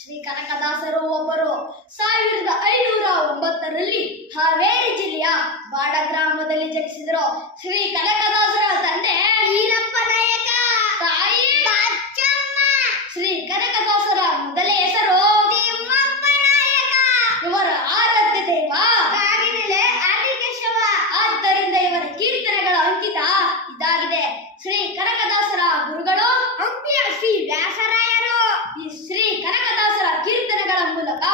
ಶ್ರೀ ಕನಕದಾಸರು ಒಬ್ಬರು. 1509ರಲ್ಲಿ ಹಾವೇರಿ ಜಿಲ್ಲೆಯ ಬಾಡ ಗ್ರಾಮದಲ್ಲಿ ಜನಿಸಿದರು. ಶ್ರೀ ಕನಕದಾಸರ ತಂದೆ ಈರಪ್ಪ ನಾಯಕ, ತಾಯಿ ಬಾಚಮ್ಮ. ಶ್ರೀ ಕನಕದಾಸರ ಮೊದಲ ಹೆಸರು ತಿಮ್ಮಪ್ಪ ನಾಯಕ. ಇವರ ಆರಾಧ್ಯ ದೈವ ಕಾಗಿನೆಲೆ ಆದಿಕೇಶವ. ಆದ್ದರಿಂದ ಇವರ ಕೀರ್ತನೆಗಳ ಅಂಕಿತ ಇದಾಗಿದೆ. ಶ್ರೀ ಕನಕದಾಸರ ಗುರುಗಳು ಹಂಪಿಯ ಶ್ರೀ ವ್ಯಾಸರಾಯರು. ಈ ಶ್ರೀ ಕನಕದಾಸರ ಕೀರ್ತನೆಗಳ ಮೂಲಕ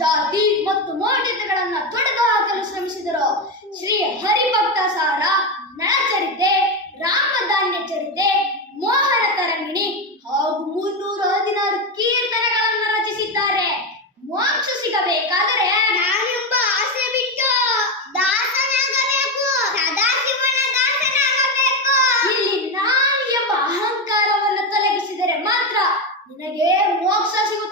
ಜಾತಿ ಮತ್ತು ಮೌಢ್ಯತೆಗಳನ್ನ ತೊಡೆದು ಹಾಕಲು ಶ್ರಮಿಸಿದರು. ಶ್ರೀ ಹರಿಭಕ್ತ ಸಾರ, ನಳಚರಿತೆ, ರಾಮಧಾನ್ಯ ಚರಿತೆ, ಮೋಹನ ತರಂಗಿಣಿ ಹಾಗೂ 316 ಕೀರ್ತನೆಗಳನ್ನು ರಚಿಸಿದ್ದಾರೆ. ಮೋಕ್ಷ ಸಿಗಬೇಕಾದರೆ ನಾನೆಂಬ ಆಸೆ ಬಿಟ್ಟು ದಾಸನಾಗಬೇಕು, ಸದಾಶಿವನ ದಾಸನಾಗಬೇಕು. ಇಲ್ಲಿ ನಾನು ಎಂಬ ಅಹಂಕಾರವನ್ನು ತೊಲಗಿಸಿದರೆ ಮಾತ್ರ ನಿನಗೆ ಮೋಕ್ಷ ಸಿಗುತ್ತದೆ.